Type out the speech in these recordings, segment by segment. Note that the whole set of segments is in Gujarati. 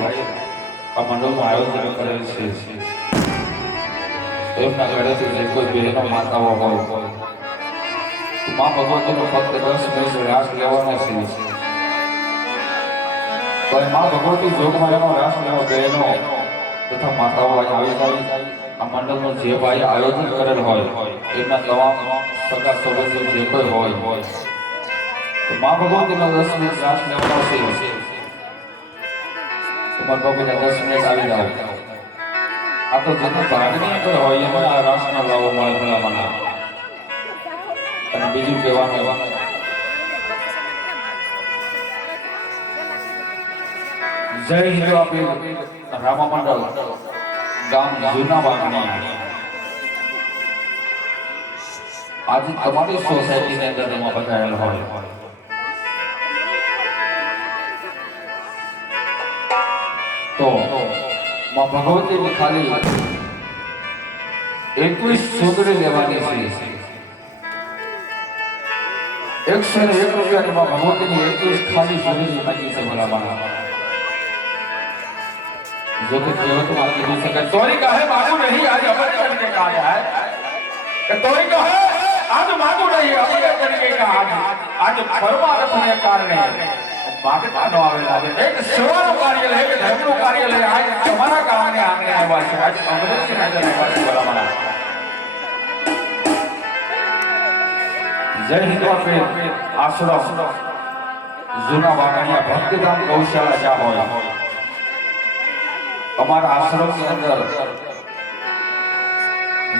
ભાઈ આ મંડળનું આયોજન કરેલ છે એમના ઘરેથી જે કોઈ બહેનો માતાઓ હોય મા ભગવતીનો ફક્ત 10 મિનિટ રાસ લેવાનો છે તો મા ભગવતી જોગમાં એનો રાસ લેવા બહેનો તથા માતાઓ આવી જાય આ મંડળનું જે ભાઈ આયોજન કરેલ હોય એમના તમામ સગા સંબંધીઓ જે કોઈ હોય તો મા ભગવતીનો 10 મિનિટ રાસ લેવાનો છે તમારા બાપુના 10 મિનિટ આવી જાવ આ તો જેને ભાગની અંદર હોય એમાં આ રાસનો લાવો મળે ભલામણા અને બીજું કહેવાનું જય હિન્દ આપી રામા મંડળ ગામ જૂના વાગણી આજે તમારી સોસાયટીની અંદર એમાં બધાયેલ હોય તો માં ભગવતીની ખાલી 21 છોકરી લેવાની છે 101 રૂપિયાની માં ભગવતીની 21 ખાલી છોકરી માંગી છે ભલામણા जो कि केवल तुम्हारे दिल से कर तोरी कहे मांगू नहीं आज अमर करने का आया है कि तोरी कहे आज मांगू नहीं अमर करने का आज परमार्थ ने कारण है मांगता न आवे लागे एक सेवाનું કાર્ય લે કે ધર્મનું કાર્ય લે આજ તમારા કારણે આંગણે આવ્યા છે આજ અમૃતની નજર આવ્યા છે ભલામણા જય હિન્દ આપે આશ્રમ જૂના વાગણિયા ભક્તિધામ ગૌશાળા જા હોય हमारा आश्रम के अंदर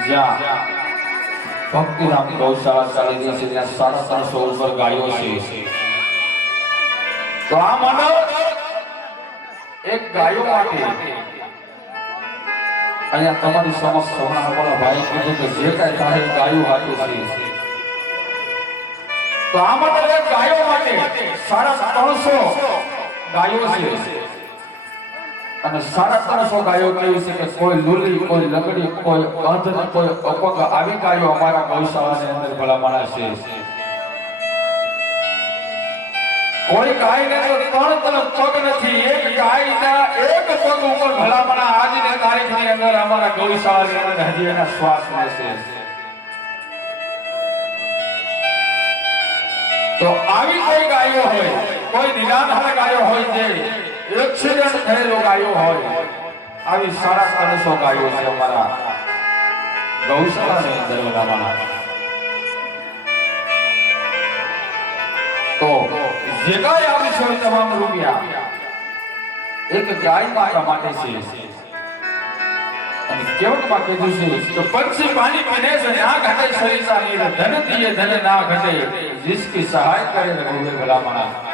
जहाँ भक्ति राम गौशाला चली गई से जहाँ 350 ऊपर गायों से तो आ मंडल एक गायों माटे अहिया तमारी समक्ष हमारा हमारा भाई कीधुं के जे काई थाय गायों हाथी छे तो आ मंडल एक गायों माटे 350 गायों से અને 350 ગાયો કેવી છે કે કોઈ લૂલી કોઈ લગડી કોઈ અંધ ને કોઈ અપંગ આવી ગાયો અમારા ગૌશાળાની અંદર ભલામણા છે કોઈ ગાયને તો ત્રણ પગ નથી એક ગાયના એક પગ ઉપર ભલામણા આજની તારીખની અંદર અમારા ગૌશાળાની અંદર હજી એના શ્વાસ લેશે તો આવી કોઈ ગાયો હોય કોઈ નિરાધાર ગાયો હોય જે एक्सीडेंट થયેલો ગાયો હોય આવી 350 ગાયો છે અમારા ગૌશાળાની અંદર ભલામણા તો જે ગાય આવી છે તમામ રૂપિયા એક ગાય માતા માટે છે અને કેવટમાં કીધું છે કે પંછી પાણી પીને છે ના ઘટે સરિતા નીર ધન દિયે ધન ના ઘટે जिसकी सहाय करे रघुवीर भलामણા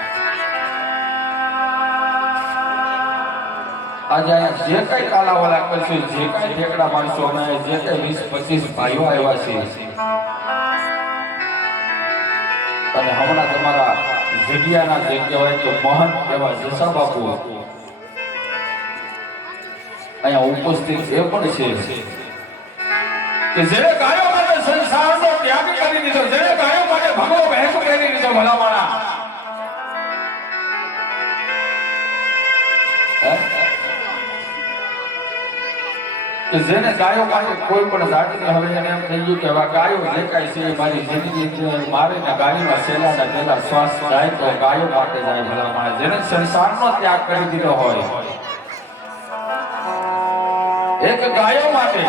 आज जे कई कालावाला करशो जे कई ઠેકડા માણસો અમે જે કઈ 20-25 ભાઈઓ આવ્યા છે અને હમણાં તમારા જગ્યાના જે કહેવાય તો મહંત એવા જસા બાપુ અહીંયા ઉપસ્થિત એ પણ છે કે જેને ગાયો માટે સંસારનો ત્યાગ કરી દીધો જેને ગાયો માટે ભગવો ભેંસ કરી દીધો ભલામણા કે જેને ગાયો માટે કોઈ પણ જાતિને હવે એને એમ થઈ ગયું કે હવે ગાયો જે કાંઈ છે મારી જિંદગી મારે ને ગાડીમાં સેલાના પહેલા શ્વાસ જાય તો ગાયો માટે જાય ભલામણા જેને સંસારનો ત્યાગ કરી દીધો હોય એક ગાયો માટે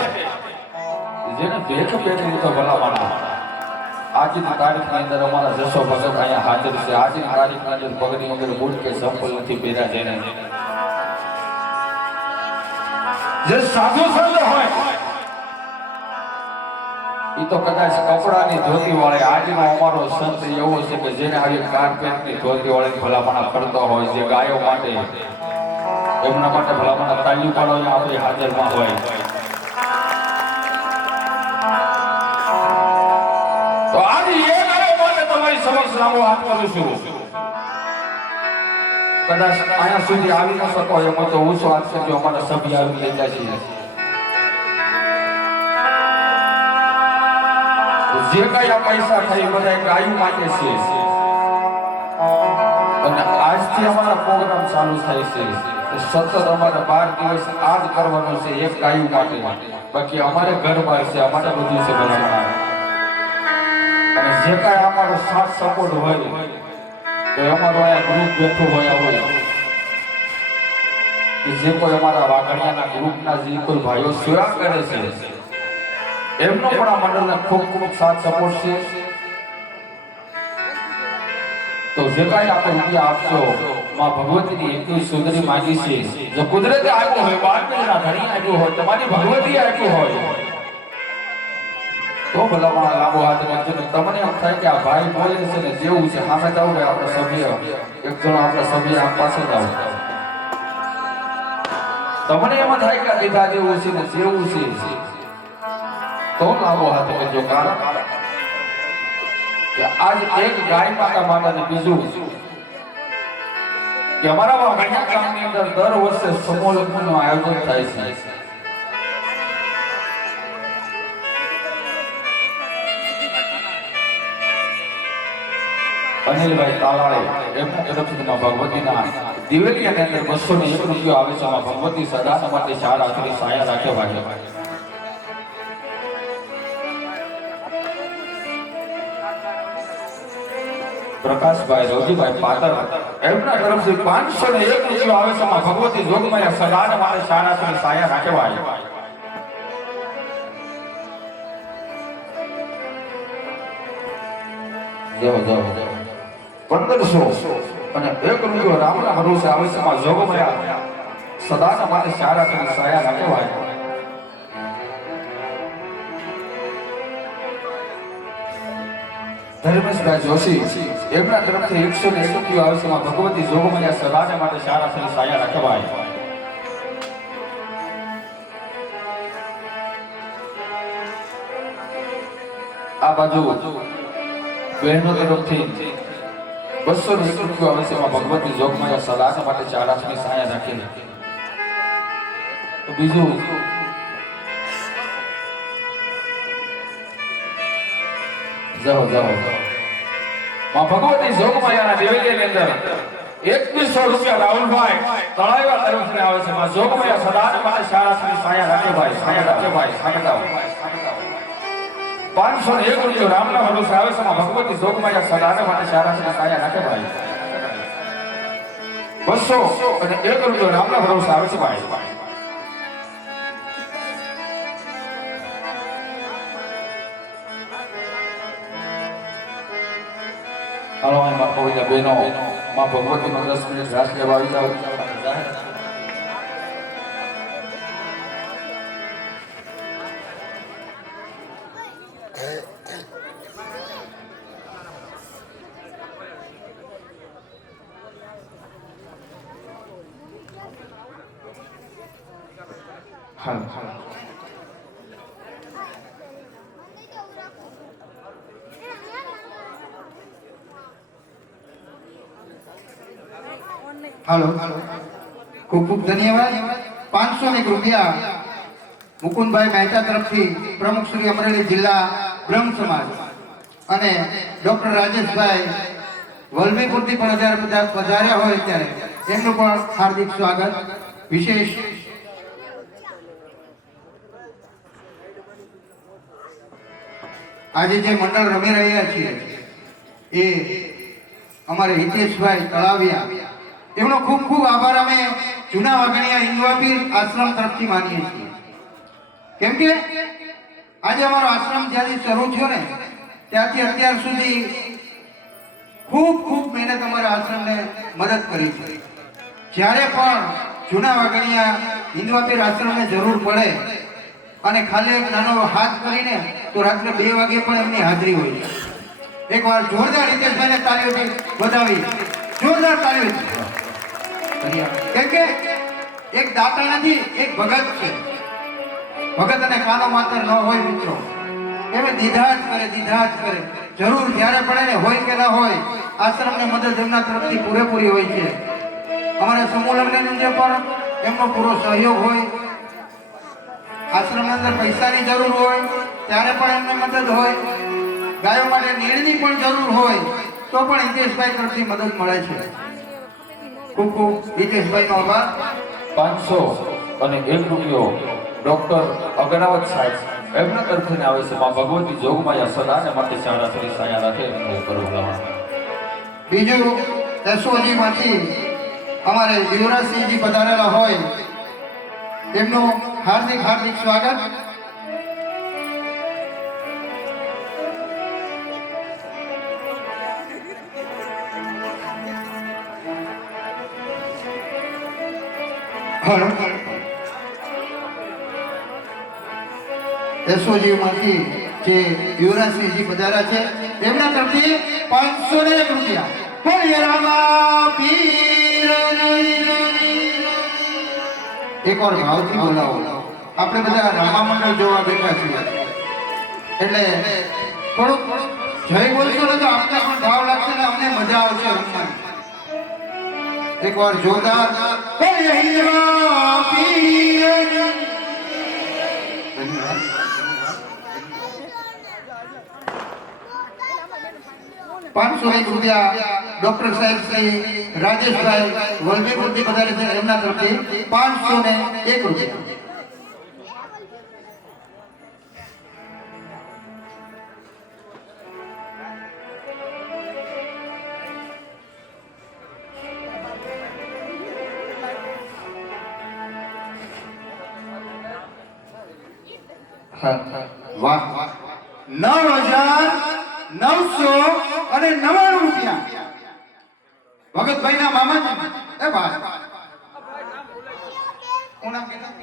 જેને ભેખ પેટી દીધો ભલામણા આજની તારીખની અંદર અમારા જશો ભગત અહીંયા હાજર છે આજની તારીખની અંદર પગની અંદર બૂટ કે ચંપલ નથી પહેર્યા જેને જે સાધુ સંત હોય ઈ તો કદાચ કપડાની ધોતી વાળે આજનો અમારો સંત એવો છે કે જેને આવી કાર્પેટની ધોતી વાળી ભલામણા કરતો હોય જે ગાયો માટે એમના માટે ભલામણા તાલ્યું પાડો આપણી હાજરમાં હોય તો આજે એ ગાયો માટે તમારી સમક્ષ લાંબો હાથ કરું છું કદાચ અહીંયા સુધી આવી ન શકો એમ તો ઊંચો હાથ કરજો અમારા સભ્ય આવી લેતા છીએ જે કઈ આ પૈસા થઈ બધા ગાયું માટે છે અને આજથી અમારા પ્રોગ્રામ ચાલુ થાય છે સતત અમારે 12 દિવસ આ જ કરવાનું છે એક ગાયું માટે, બાકી અમારે ઘર બહાર છે, અમારે બધું છે ભલામણ. અને જે કાંઈ અમારો સાથ સપોર્ટ હોય તો અમારો આ ગ્રુપ બેઠો હોય કે જે કોઈ અમારા વાઘણિયાના ગ્રુપના જે કોઈ ભાઈઓ સેવા કરે છે એમનો પણ આ મંડળને ખૂબ ખૂબ સાથ સપોર્ટ છે. તો જે કાંઈ આપણે રૂપિયા આપશો માં ભગવતીની એટલી સુંદરી માગી છે, જો કુદરતે આપ્યું હોય, બાળકના ઘણી આપ્યું હોય, તમારી ભગવતી આપ્યું હોય તો ભલામણ લાંબો હાથ રાખજો. તમને એમ થાય કે આ ભાઈ બોલે છે ને જેવું છે સામે જાવ ને આપણે સભ્ય એક જણો આપણે સભ્ય આમ પાસે જાવ, તમને એમ થાય કે લીધા જેવું છે ને જેવું છે તો લાંબો હાથ કરજો. કારણ કે આજ એક ગાય માતા માતાને બીજું કે અમારા વાઘણિયા ગામની અંદર દર વર્ષે સમૂહ લગ્નનું આયોજન થાય છે. અનિલભાઈ તાલાળે એમના તરફથી ભગવતીના દિવેલિયાની અંદર 201 રૂપિયો આવે છે. ભગવતી સદાના માટે ચાર આખરી સાયા રાખે ભાઈ. પ્રકાશભાઈ રોજીભાઈ પાતર એમના તરફથી 501 રૂપિયો આવે છે. ભગવતી જોગમાયા સદાના માટે ચાર આખરી સાયા રાખે ભાઈ. જો 1500 અને 1 રૂપિયો રામના ભરોસે આવે છે. જોગમાયા સદાના માટે ચાર આખરી સાયા રાખે ભાઈ. ધર્મેશભાઈ જોશી એમના તરફથી 101 રૂપિયો આવે છે. ભગવતી જોગમાયા સદાના માટે ચાર આખરી સાયા રાખે ભાઈ. આ બાજુ બહેનો તરફથી 201 રૂપિયો આવે છે. ભગવતી જોગમાયા સદાના માટે ચાર આખરી સાયા રાખે. બીજું જાઓ માં ભગવતી જોગમાયાના દિવેલિયાની અંદર 2100 રૂપિયા રાહુલભાઈ તળાઈવા તરફથી આવે છે. માં જોગમાયા સદાના માટે ચાર આખરી સાયા રાખે ભાઈ. સાયા રાખે ભાઈ. સાયા 501 રૂપિયો રામના ભરોસે આવે છે. ભગવતી જોગમાયા સદાના માટે ચાર આખરી સાયા રાખે ભાઈ. 200 અને 1 રૂપિયો રામના ભરોસે આવે છે ભાઈ. હાલો માં પવિત્ર બહેનો માં ભગવતીનો 10 મિનિટ રાસ લેવા આવી જાવ. હાલો ખૂબ ખૂબ ધન્યવાદ. 501 રૂપિયા મુકુંદભાઈ મહેતા તરફથી પ્રમુખ શ્રી અમરેલી જિલ્લા બ્રહ્મ સમાજ અને ડોક્ટર રાજેશભાઈ વલભીપુરથી પણ પધાર્યા હોય ત્યારે એમનું પણ હાર્દિક સ્વાગત. વિશેષ આજે જે મંડળ રમી રહ્યા છીએ એ અમારે હિતેશભાઈ તળાવિયા, એમનો ખૂબ ખૂબ આભાર અમે જૂના વાઘણિયા હિન્દવાપીર આશ્રમ તરફથી માનીએ છીએ. કેમ કે આજે અમારો આશ્રમ જ્યાંથી શરૂ થયો ને ત્યારથી અત્યાર સુધી ખૂબ ખૂબ મહેનત અમારા આશ્રમને મદદ કરી છે. જ્યારે પણ જૂના વાઘણિયા હિન્દવાપીર આશ્રમને જરૂર પડે અને ખાલી એક નાનો હાથ કરીને તો રાત્રે 2 વાગે પણ એમની હાજરી હોય છે. એકવાર જોરદાર હિતેશભાઈને તાળીઓથી વધાવી, જોરદાર તાળીઓ. કેમ કે એક દાતા નથી, એક ભગત છે. ભગત અને કાનો માત્ર ન હોય મિત્રો, એમે દીધા જ કરે. જરૂર જ્યારે પડે ને હોય કે ના હોય આશ્રમને મદદ એમના તરફથી પૂરેપૂરી હોય છે. અમારા સમૂહ લગ્નની અંદર પણ એમનો પૂરો સહયોગ હોય. આશ્રમની અંદર પૈસાની જરૂર હોય ત્યારે પણ એમને મદદ હોય. ગાયો માટે નીણની પણ જરૂર હોય તો પણ હિતેશભાઈ તરફથી મદદ મળે છે. ખૂબ ખૂબ હિતેશભાઈનો આભાર. 500 અને 1 રૂપિયો ડોક્ટર અગ્રવાલ સાહેબ એમના તરફથી આવે છે. માં ભગવતી જોગમાયા સદાને માટે સારા શ્રી સાયા રાખે એમનું કરુણા. બીજું એસઓજીમાંથી અમારે યુવરાજસિંહજી પધારેલા હોય એમનું હાર્દિક હાર્દિક સ્વાગત. એસઓજીમાંથી જે યુવરાજસિંહજી પધાર્યા છે એમના તરફથી 501 રૂપિયા. બોલીએ રામા પીરની. એકવાર ભાવથી બોલાવો. આપણે બધા રામા મંડળ જોવા બેઠા છીએ એટલે થોડુંક જય બોલશો ને તો આપને પણ ભાવ લાગશે ને અમને મજા આવશે રમવાની. એકવાર જોરદાર બોલીએ રામા પીરની. ધન્યવાદ. 501 રૂપિયા ડોક્ટર સાહેબ શ્રી રાજેશભાઈ વલભીપુરથી પધારે છે એમના તરફથી 501 રૂપિયા. વાહ 9,999 રૂપિયા ભગતભાઈના મામાજી. એ ભાઈ કોણ નામ કીધું?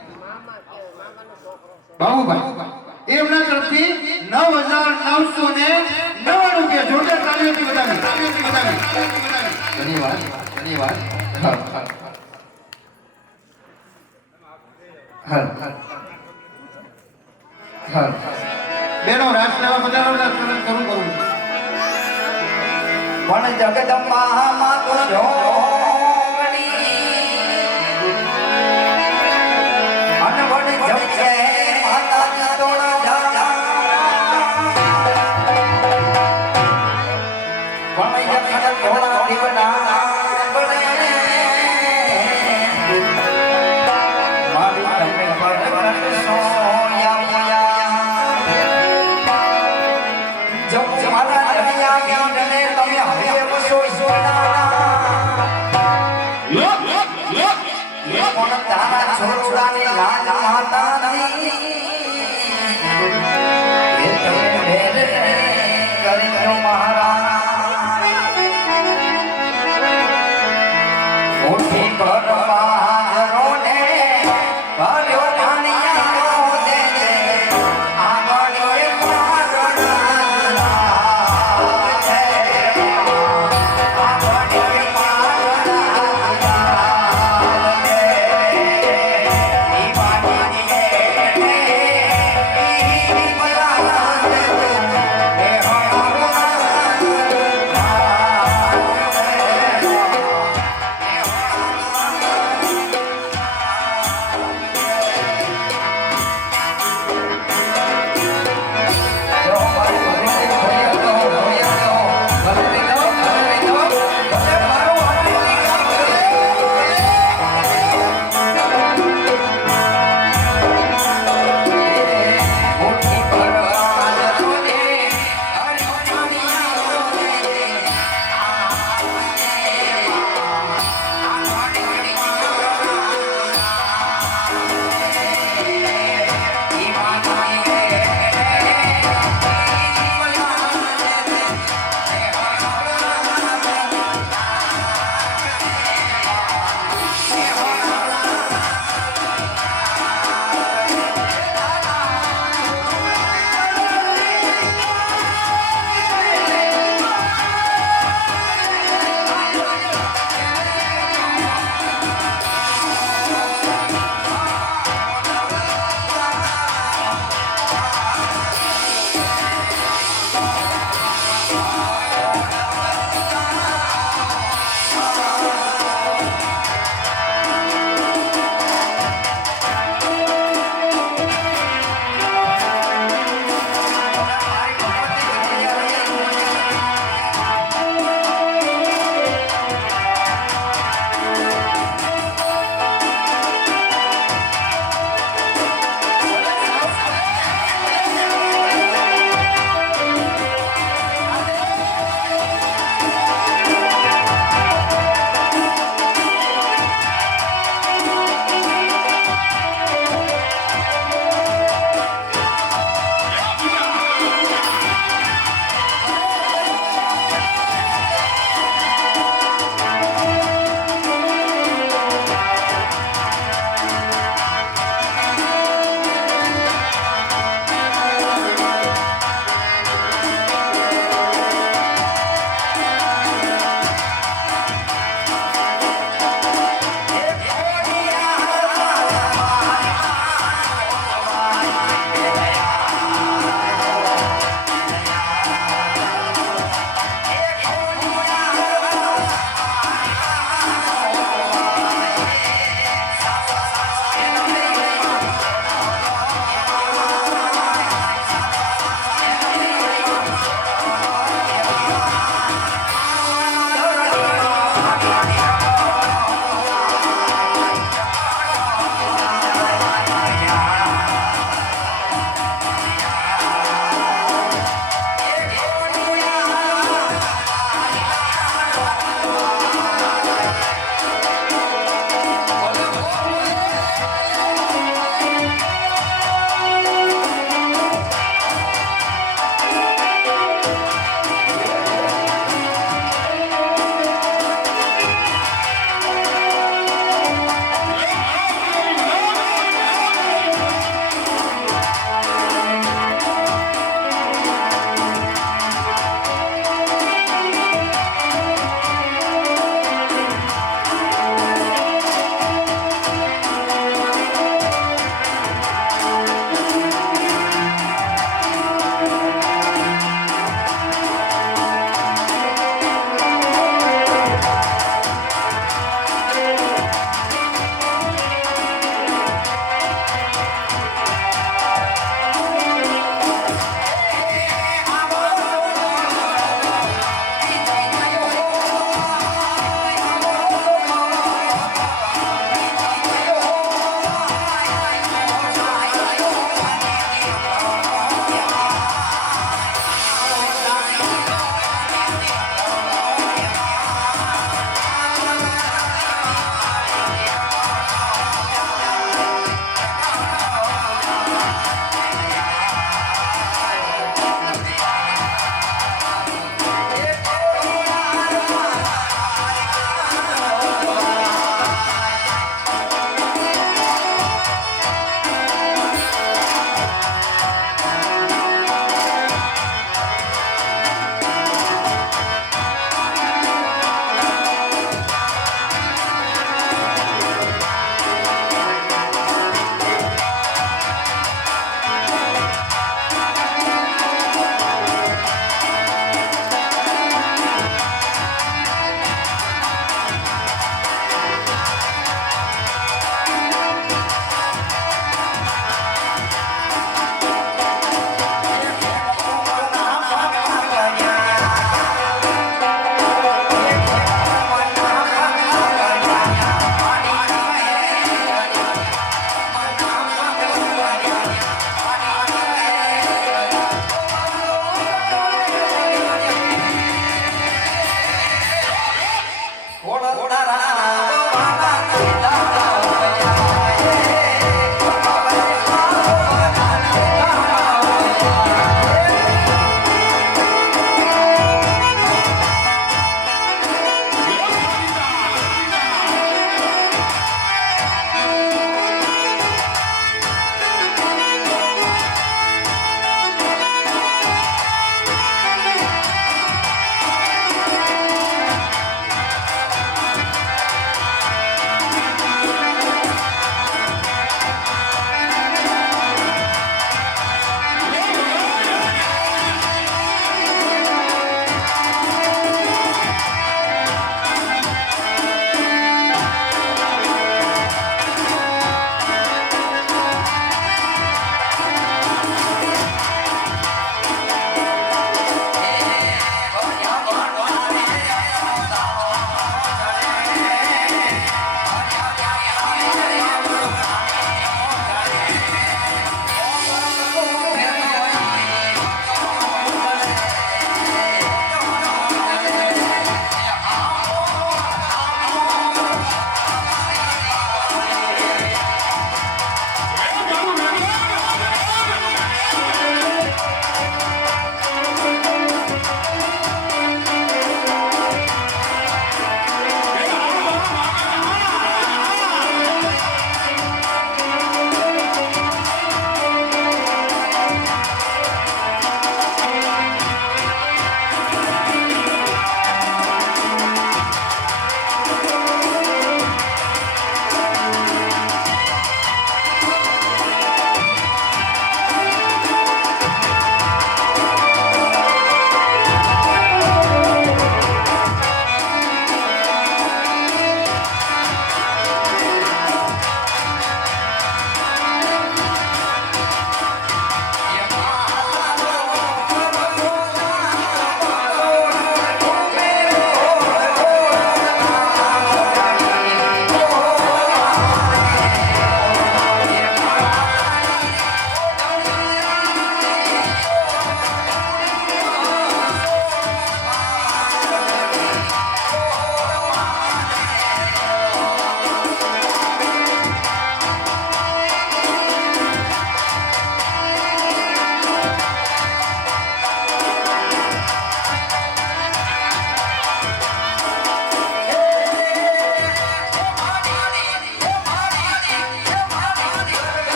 બાબુભાઈ. એમના તરફથી 9,999 રૂપિયા. જોરદાર તાળીઓથી વધાવી. ધન્યવાદ ધન્યવાદ. બેનો રાસ લેવા બધા કરું પણ જગદંબા માં તો જોગણી અનવડ જપે માતાજી તોડા જા પણ જગત તોડા દીવના બને મારી તમે ભગત સોયા જપ મારા રમિયા વીરને તમે હવે વસો પણ તારા છોકરાની લાલ માતાની એ તમે ભેર કરજો મહારાજ ઉઠી કરવા ને ભલ્યો ધાનિયા દે આગળ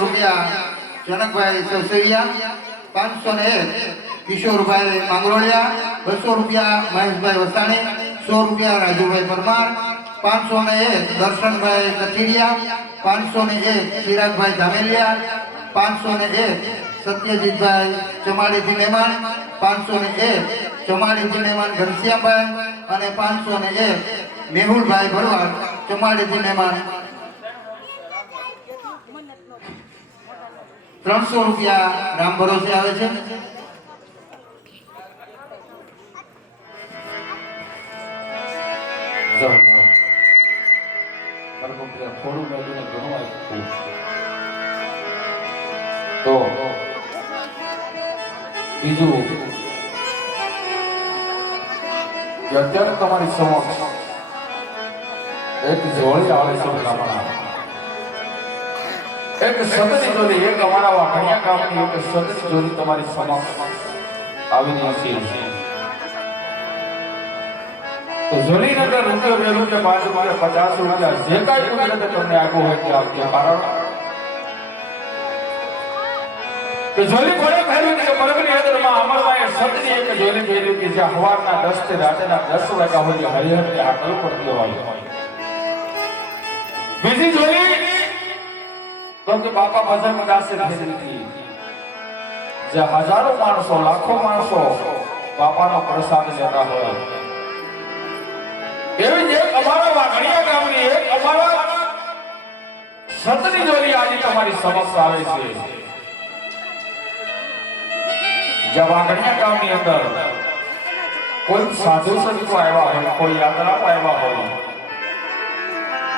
રૂપિયા જનકભાઈ સસરિયા, 501 કિશોરભાઈ માંગરોળિયા, 200 રૂપિયા મહેશભાઈ વસાણી, 100 રૂપિયા રાજુભાઈ પરમાર, 501 દર્શનભાઈ કથિરિયા, 501 ચિરાગભાઈ ધામેલિયા, 501 સત્યજીતભાઈ ચમાડીથી મહેમાન, 501 ચમાડીથી મહેમાન ઘનશ્યામભાઈ અને 501 મેહુલભાઈ ભરવાડ ચમાડીથી મહેમાન. 300 રૂપિયા રામ ભરોસે આવે છે. થોડું મેળવીને ઘણું આપ્યું તો બીજું કે અત્યારે તમારી સમક્ષ એક જોડી આવે છે ભલામણ. એક સતની જોડી, એક અમારા વાઘણિયા ગામની એક સતની જોડી તમારી સમક્ષ આવી રહી છે. તો જોડી નગર રૂપિયો 2 રૂપિયા 5 રૂપિયા 50 રૂપિયા જે કાંઈ રૂપિયા તમને આગળ હોય તે આપજો. કારણ કે જોડી કોને પહેર્યું કે પરમની અંદરમાં અમરભાઈ સતની એક જોડી પહેર્યું કે જે સવારના 10 થી રાતના 10 વાગ્યા સુધી હરિહરની હાકલ પડતી હોય. બીજી જોડી તો કે બાપા ભજન મદાસે ફેરવી જે હજારો માણસો લાખો માણસો બાપાનો પ્રસાદ લેતા હોય. એવી જ એક અમારા વાઘણિયા ગામની એક અમારા સતની જોડી આજે તમારી સમક્ષ આવે છે. જે વાઘણિયા ગામની અંદર કોઈ સાધુ સંતો આવ્યા હોય, કોઈ યાત્રાઓ આવ્યા હોય,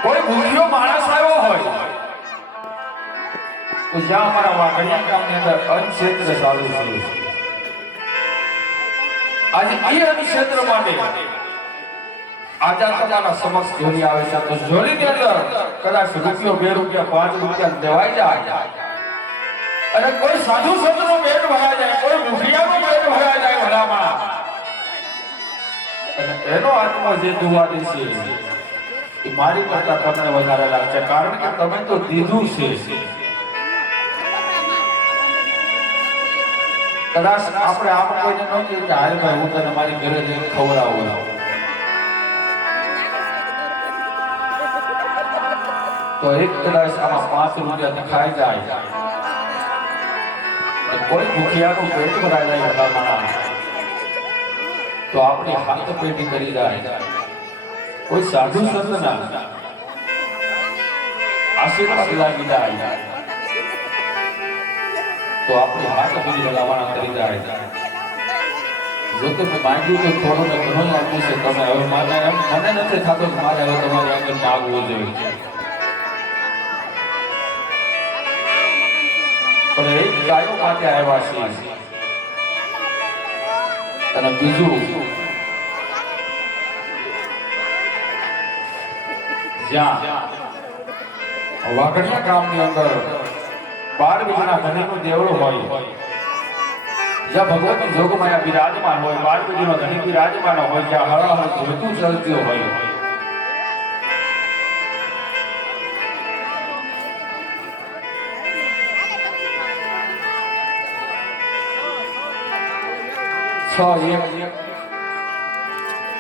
કોઈ ભૂખ્યો માણસ આવ્યો હોય તો જ્યાં અમારા વાઘણિયા ગામની અંદર અન્નક્ષેત્ર ચાલુ છે. આજે એ અન્નક્ષેત્ર માટે આજે તમારા સમક્ષ જોડી આવે છે. તો જોડીની અંદર કદાચ રૂપિયો 2 રૂપિયા 5 રૂપિયા દેવાઈ જાય અને કોઈ સાધુ સંતનો પેટ ભરાઈ જાય, કોઈ ભૂખિયાનો પેટ ભરાઈ જાય ભલામણ, અને એનો આત્મા જે દુઆ દેશે એ મારી કરતા તમને વધારે લાગશે. કારણ કે તમે તો દીધું છે. કદાચ આપણે આમ કોઈને ન કહીએ કે હાલ ભાઈ હું તને મારી ઘરે જઈને ખવડાવું, તો એક કદાચ આમાં 5 રૂપિયા ખાઈ જાય, કોઈ ભૂખિયાનું પેટ ભરાઈ જાય ભલામણ, તો આપણી હાથ પેટી કરી જાય. કોઈ સાધુ સંતના આશીર્વાદ લાગી જાય તો આપણી હાથ પેટી ભલામણ કરી જાય. જો તમે માંગ્યું તો થોડું ને ઘણું આપ્યું છે. તમે હવે મને નથી થતું કે મારે હવે તમારી આગળ માગવું જોઈએ, પણ એક ગાયો માટે આવ્યા છે. અને બીજું જ્યાં વાઘણિયા ગામની અંદર 12 બીજના ધણીનું દેવળું હોય, જ્યાં ભગવતી જોગમાયા બિરાજમાન હોય, 12 બીજનો ધણી બિરાજમાન હોય, જ્યાં હળહળ જ્યોતું ચલતી હોય,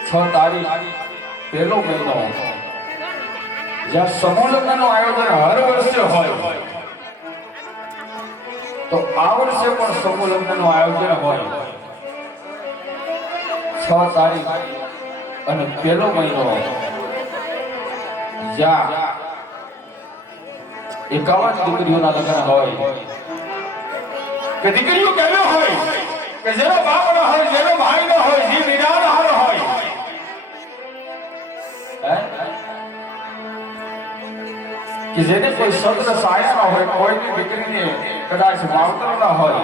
છ તારીખ 1લો મહિનો જ્યાં સમૂહ લગ્નનું આયોજન હર વર્ષે હોય, તો આ વર્ષે પણ સમૂહ લગ્નનું આયોજન હોય. 6 તારીખ અને 1લો મહિનો જ્યાં 51 દીકરીઓના લગ્ન હોય. કે દીકરીઓ કેવી હોય કે જેનો બાપ ન હોય, જેનો ભાઈ ન હોય, જે નિરાધાર હોય, કે જેને કોઈ શબ્દ સાયા ન હોય, કોઈની દીકરીને કદાચ માવતર ન હોય,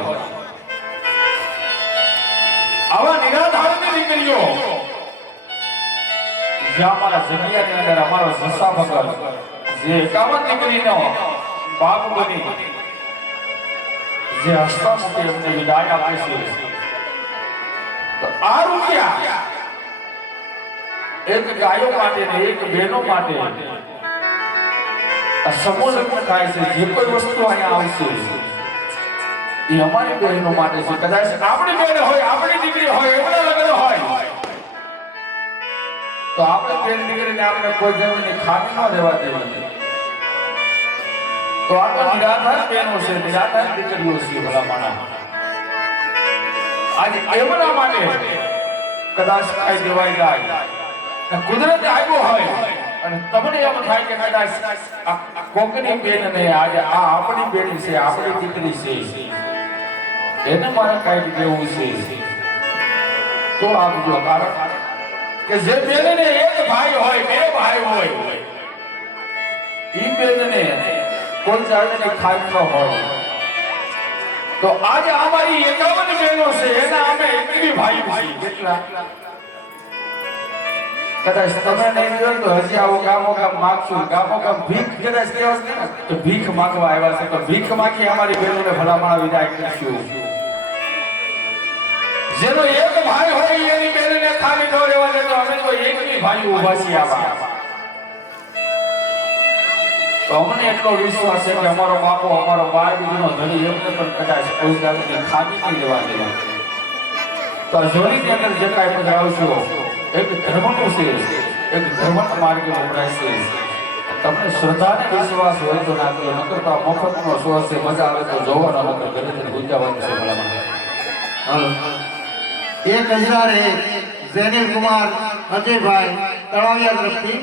આવા નિરાધારની દીકરીઓ જ્યાં અમારા જગ્યાની અંદર અમારો સસા ભગત જે 51 દીકરીનો બાપ બની જે હસતા મૂકી એમને વિદાય આપે છે. તો આ રૂપિયા એક ગાયો માટે ને એક બહેનો માટે આ સમૂહ લગ્ન થાય છે, જે કોઈ વસ્તુ અહીંયા આવશે એ અમારી બહેનો માટે છે. કદાચ આપણી બહેન હોય, આપણી દીકરી હોય, એમના લગ્ન હોય તો આપણે બેન દીકરીને આપણે કોઈ જમીનની ખામી ન રહેવા દેવી. તો આ તો નિરાધાર બહેનો છે, નિરાધાર દીકરીઓ છે ભલા માણા. આજે એમના માટે કદાચ ખાઈ દેવાઈ જાય અને કુદરત આવ્યો હોય અને તમને એમ થાય કે કદાચ કોકની બેન ને આજે આ આપણી બેન છે, આપણી દીકરી છે, એને મારે કાઢી દેવું છે તો આપજો. કારણ કે જે બેનને એક ભાઈ હોય, બે ભાઈ હોય, એ બેનને કોઈ જાતની ખામી ન હોય તો આજે અમારી 51 બહેનો છે, એના અમે 21 ભાઈ છીએ. કેટલા કદાચ તમે નહીં જોયો તો હજી આવો ગામો ગામ માગશું, ગામો ગામ ભીખ કદાચ કહેવાય ને તો ભીખ માંગવા આવ્યા છે, તો ભીખ માંગી અમારી બહેનોને ભલામણ વિદાય કરીશું. જેનો એક ભાઈ હોય એની બહેનને ખાલી ન રહેવા દેતો, અમે તો 21 ભાઈ ઊભા છીએ આવા. તો અમને એટલો વિશ્વાસ છે કે અમારો બાપો, અમારો બાર બીજનો ધણી એમને પણ કદાચ કોઈ જાતની ખામી નહીં લેવા દેવા. તો આ જોડીની અંદર જે કાંઈ પણ આવશો એક ધર્મનું છે, એક ધર્મના માર્ગે વપરાય છે. તમને શ્રદ્ધા અને વિશ્વાસ હોય તો નાખજો, નકર તો મફતનો શો છે, મજા આવે તો જોવાનો, નકર ઘરે ઘરે ગુંજાવાનું છે ભલામણ. એક હજાર એક ઝેનિલ કુમાર અજયભાઈ તળાવિયા તરફથી.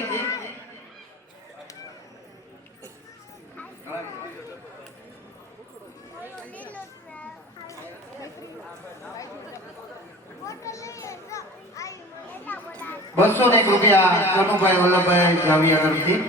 ₹201 કનુભાઈ વલ્લભભાઈ જાવિયા તરફથી.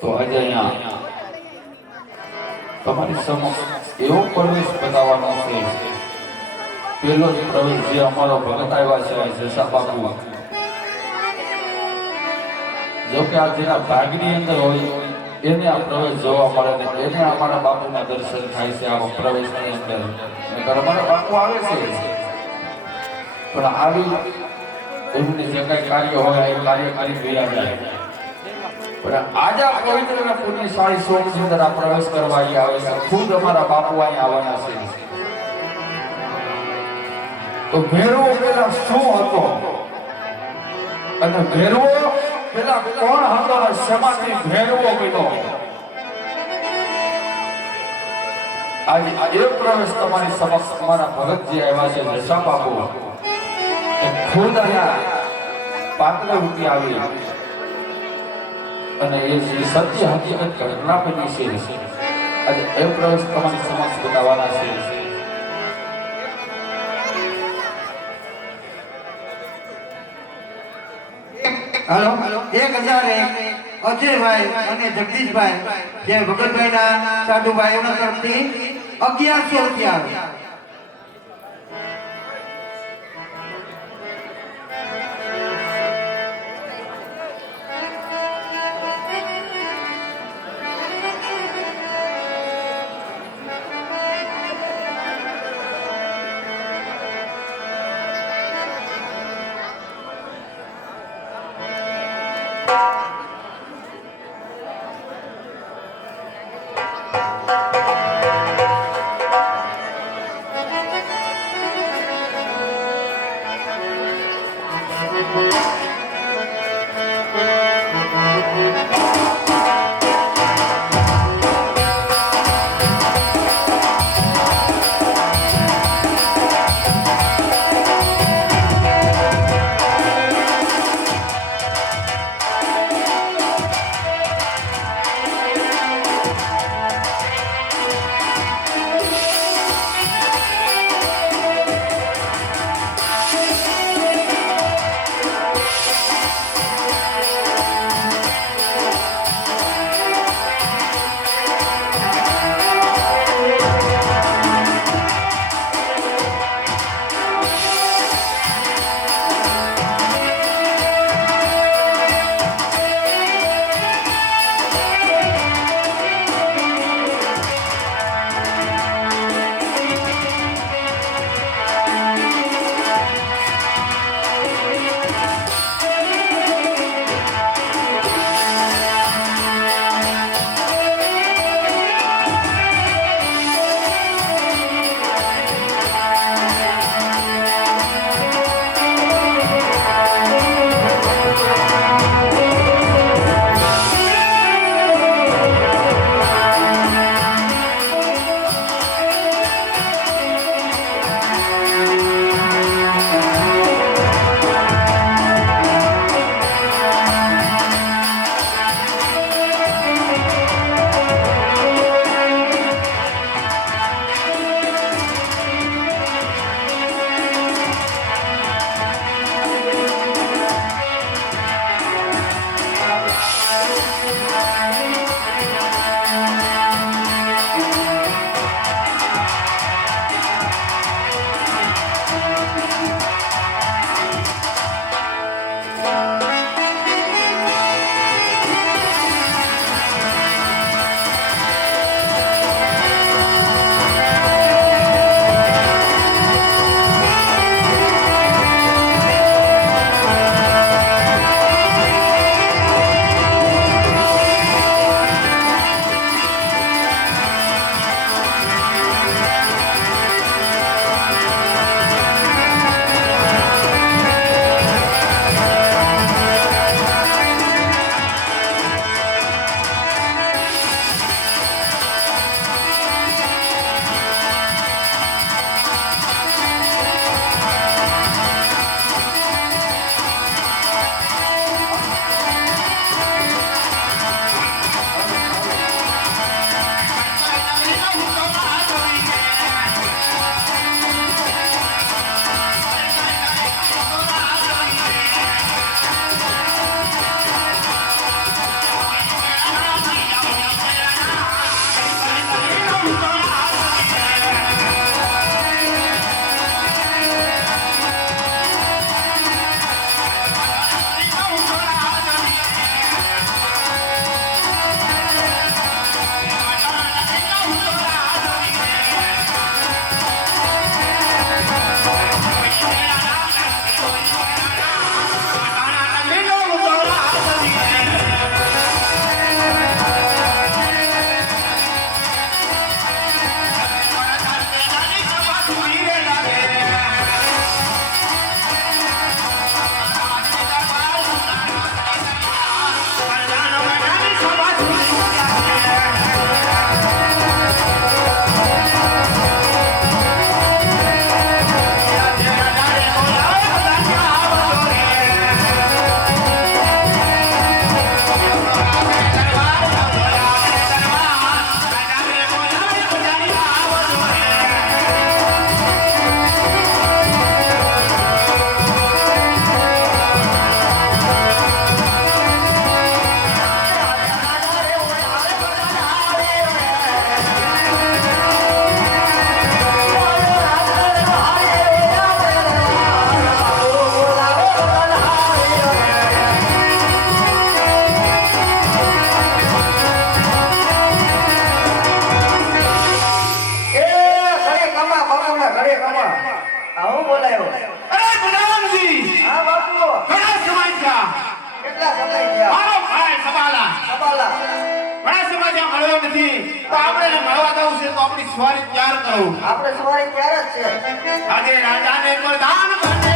તો આજે અહીંયા તમારી સમક્ષ એવો પ્રવેશ બતાવવાનો છે. પહેલો જ પ્રવેશ જે અમારો ભગત આવ્યા છે જસા બાપુ, જો કે આ જેના ભાગની અંદર હોય એને આ પ્રવેશ જોવા મળે ને એને અમારા બાપુના દર્શન થાય છે આ પ્રવેશની અંદર. નકર અમારા બાપુ આવે છે પણ આવી એમની જે કઈ કાર્ય હોય એ કાર્ય કરી ગયા જાય. પણ આજે આ પવિત્ર અને પુણ્યશાળી સોમની અંદર આ પ્રવેશ કરવા અહીં આવે છે. ખુદ અમારા બાપુ અહીં આવવાના છે. તો ભેરવો પેલા શું હતો અને ભેરવો પેલા કોણ હતો અને શેમાંથી ભેરવો બન્યો, આજે એ પ્રવેશ તમારી સમક્ષ અમારા ભગતજી આવ્યા છે જસા બાપુ એ ખુદ અહીંયા પાત્ર રૂપી આવી અને એ સત્ય હકીકત ઘટના બની છે. આજે એ પ્રવેશ તમારી સમક્ષ બતાવવાના છે. હાલો 1001 અજયભાઈ અને જગદીશભાઈ જે ભગતભાઈના સાધુભાઈઓના તરફથી 1100 રૂપિયા. બોલાયો અરે ગુલામજી હા બાપુ ઘણા સમય થયા કેટલા સમય થયા મારો ભાઈ સબાલા સબાલા ઘણા સમય થયા મળ્યો નથી તો આપણે એને મળવા જવું છે તો આપણી સવારી તૈયાર કરો આપણે સવારે ક્યારે જ છે આજે રાજાને પ્રધાન બને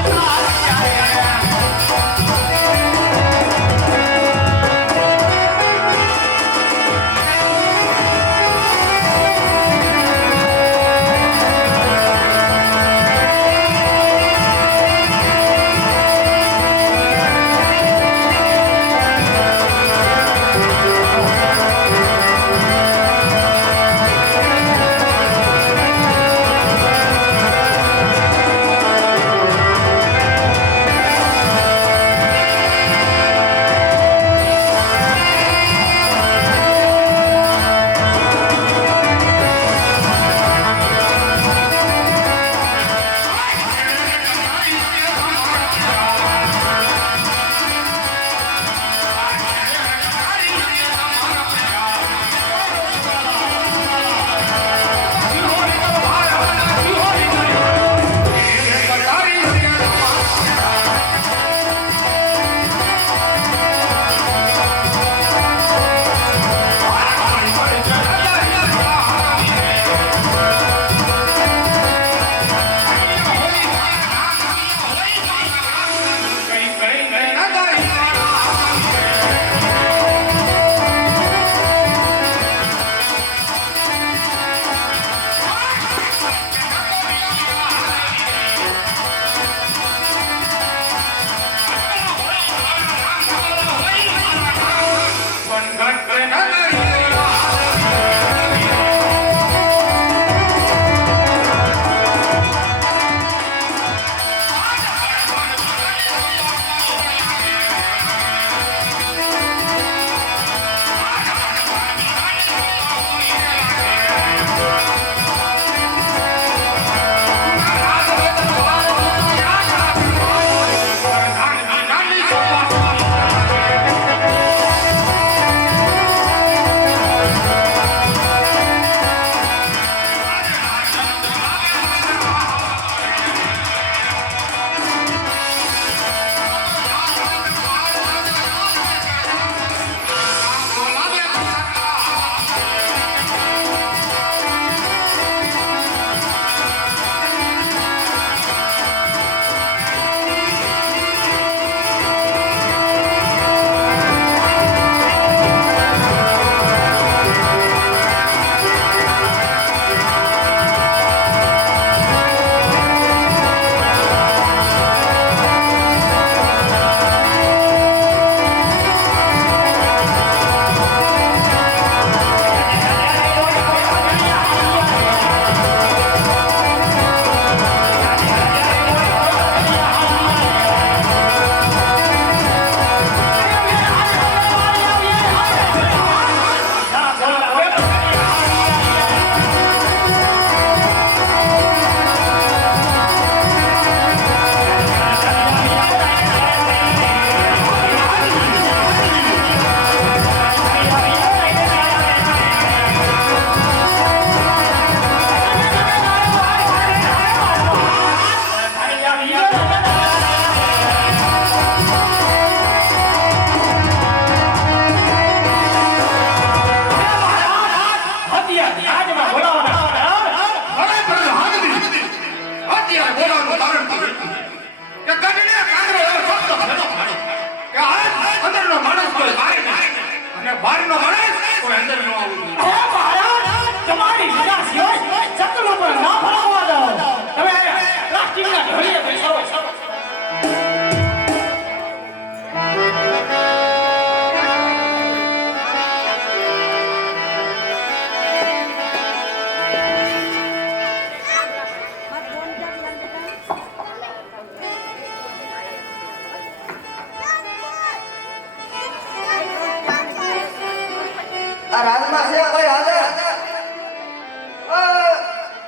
આ રાજમાં છે કોઈ હાજર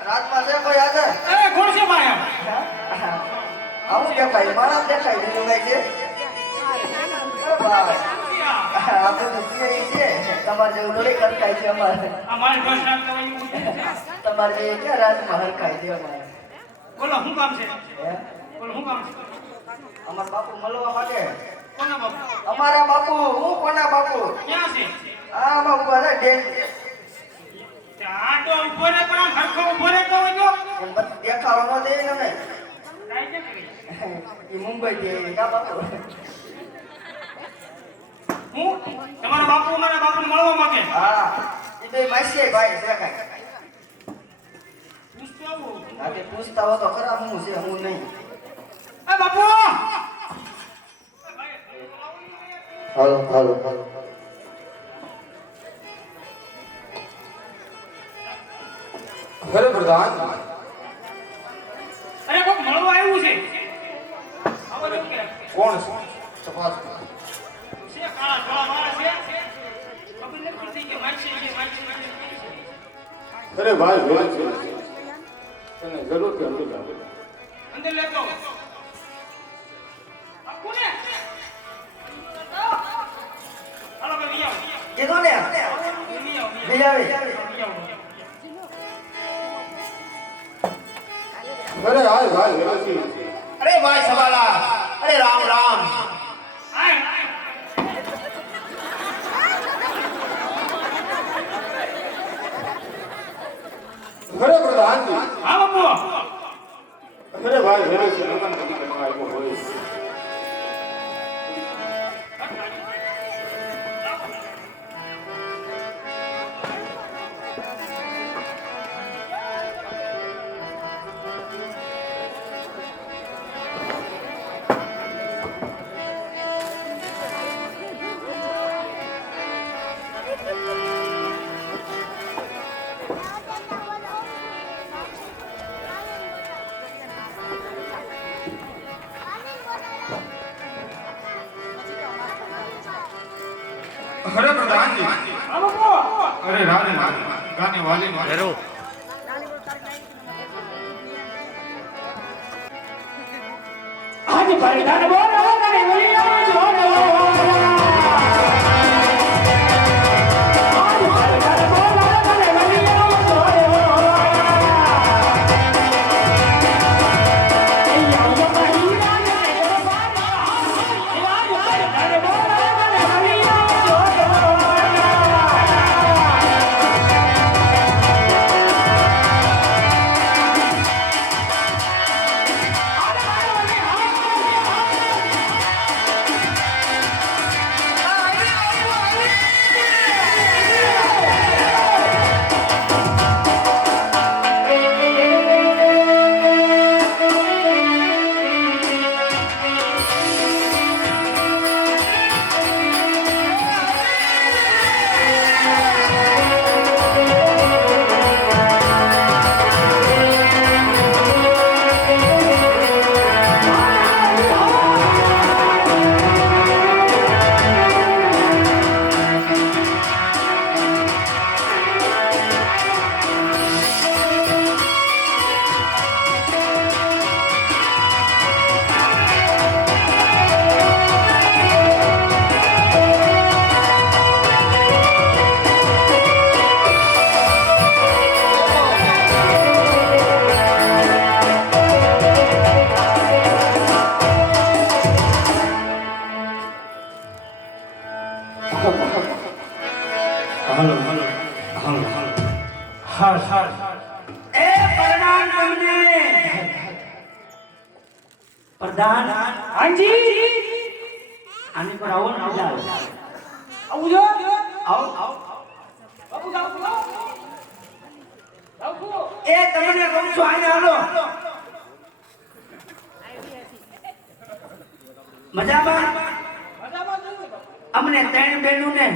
રાજમાં છે કોઈ હાજર અરે કોણ છે ભાઈ આવું દેખાય માણસ દેખાય દીધું ભાઈ છે આપણે તો છીએ છે તમારે જેવું થોડી કરતાય છે અમારે અમારી ભાષા તો તમારે જે ક્યાં રાજમાં હરખાય છે અમારે બોલો શું કામ છે? હે બોલો શું કામ છે? અમારા બાપુ મળવા માટે. કોના બાપુ? અમારા બાપુ હું કોના બાપુ? ક્યાં છે? આમાં ઉભા રહે ડેલ. આ તો ઉભો રે પણ આમ હરખો ઉભો રે તો હોય એમ બધું દેખાવા ન દે ને અમે. કાઈ કે કરી? એ મુંબઈ થી કા બાપુ? હું તમારા બાપુ મારા બાપુને મળવા માંગે. હા એ બે માસી ભાઈ છે કાંઈ. પૂછતો આવું. આ કે પૂછતા હો તો ખરા હું છે હું નહીં. એ બાપુ! હાલો હાલો અરે પ્રધાન અરે કોક મળવા આવ્યું છે. આવો જો કે કોણ છે તપાસ છે કાળા ધોળા વાળા છે. ખબર નથી પડતી કે માછી છે માછી છે. અરે ભાઈ વેલ છે તને જરૂર કે અંદર જાવ અંદર લેતો બાપુ ને હાલો ભાઈ આવો. કીધું ને લઈ આવે. અરે હાય ભાઈ વેલ છે અરે ભાઈ સવાલા, અરે રામ રામ. અરે પ્રધાન હા બાપુ અરે ભાઈ વેલ છે નમન નથી કરવા આવ્યો હોય અરે પ્રધાન હા બાપુ અરે રાને ગાને વાલી હેરો આજ પરિધાન બોલો તને વલિયા જોડો આજ પરિધાન બોલો તને વલિયા જોડો યા યા મહીરા ને દરબાર આજ પરિધાન બોલો તને વલિયા જોડો એ પ્રધાન તમને પ્રધાન હાજી આની પર આવો ને મજા આવે આવું જો આવો બાપુ જાવ એ તમને કહું છું આને હાલો મજામાં અમને ત્રણ બેનું ને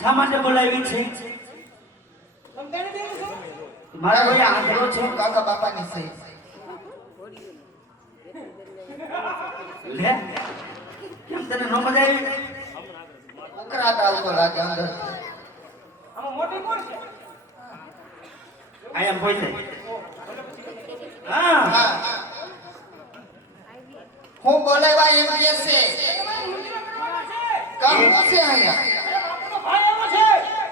શા માટે બોલાવી છે મારા કોઈ આંધળો છે કાકા બાપાની સહી. લે કેમ તને નો મજા આવી ઉકળાટ આવતો લાગે અંદર. આમાં મોટી કોણ છે આયા બોલે હા હા, હું બોલાવા એમ કે છે કામ છે અહીંયા.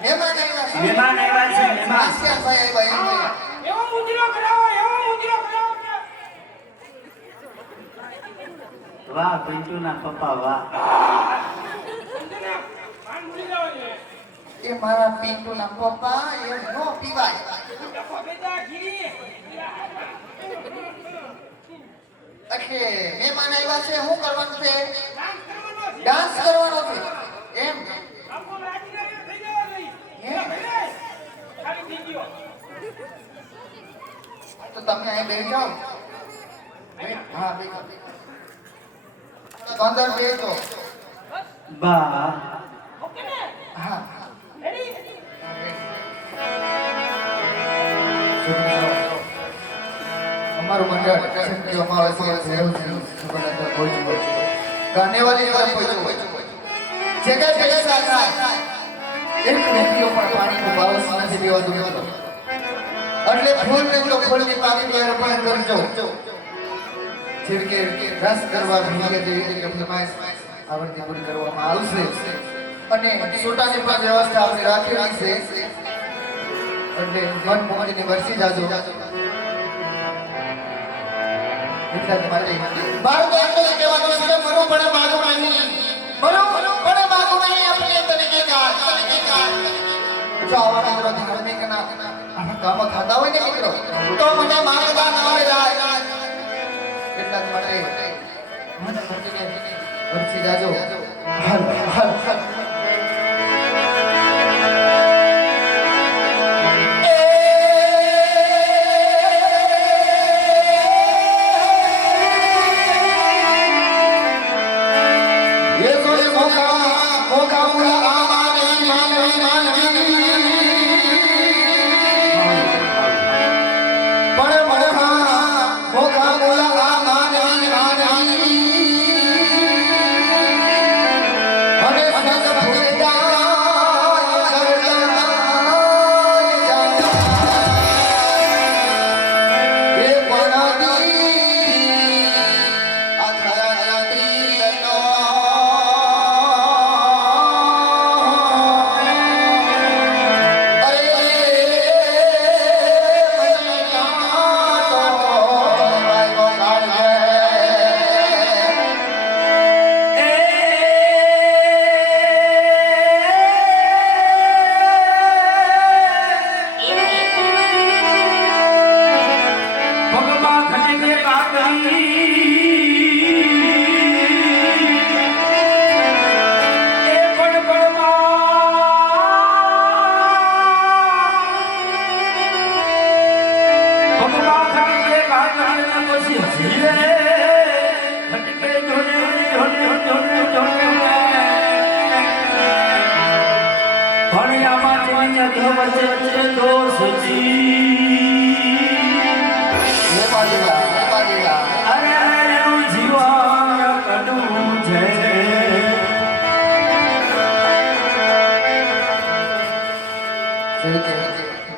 મહેમાન આવ્યા છે. મહેમાન આવ્યા છે મહેમાન આસિયા ભાઈ આવ્યા એમ કહ્યું. એવો મુજરો કરાવો એવો મુજરો કરાવો કે વાહ પિન્ટુના પપ્પા વાહ. એ મારા પિન્ટુના પપ્પા એ નો પીવાય. એટલે મહેમાન આવ્યા છે, શું કરવાનું છે? ડાન્સ કરવાનો છે એમ? તો તમે અહીં બેસી જાઓ. હા બેસો. અંદર બેસો. બા હા અમારું મંડળ સંજય અમાવાસ્યા દેવજી સુગંધર ભોજ ગાને વાલી વાત પહોંચો જે કઈ પૈસા થાય એક વ્યક્તિઓ પણ પાણીનું બાવસ નથી દેવાતું મિત્રો. એટલે ફૂલ ને તો ફૂલની પાણી અર્પણ કરજો. જેમ કે રસ કરવા ભીગે જેવી રીતે ફરમાઈશ આવડતી પૂરી કરવામાં આવશે અને છોટાની પણ વ્યવસ્થા આપણે રાખેલી છે. એટલે મન મોજની વરસી જાજો. એટલા જ માટે મારું તો એટલું જ કહેવાનું છે કે મરું પણ માગું નહીં. મરું પણ માગું નહીં. આપણે તરીકે કાજ જો આવા મિત્રો ધાર્મિક ના આવા કામો થતા હોય ને મિત્રો તો મને માગતા ન જાય. એટલા જ માટે મન મોજની વરસી જાજો. હર હર હર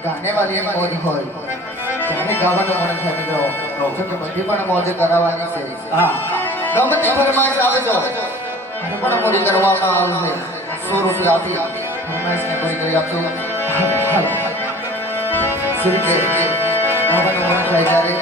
ગાને વાલી એક મોજ હોય ત્યારે ગાવાનું મન થાય મિત્રો. જો કે બધી પણ મોજ કરાવવાની છે. હા ગમતી ફરમાઈશ આવે જો અને પણ મોજ કરવામાં આવશે. 100 રૂપિયા આપી ફરમાઈશને પૂરી કરી આપજો. શ્રી કે ગાવાનું મન થાય ત્યારે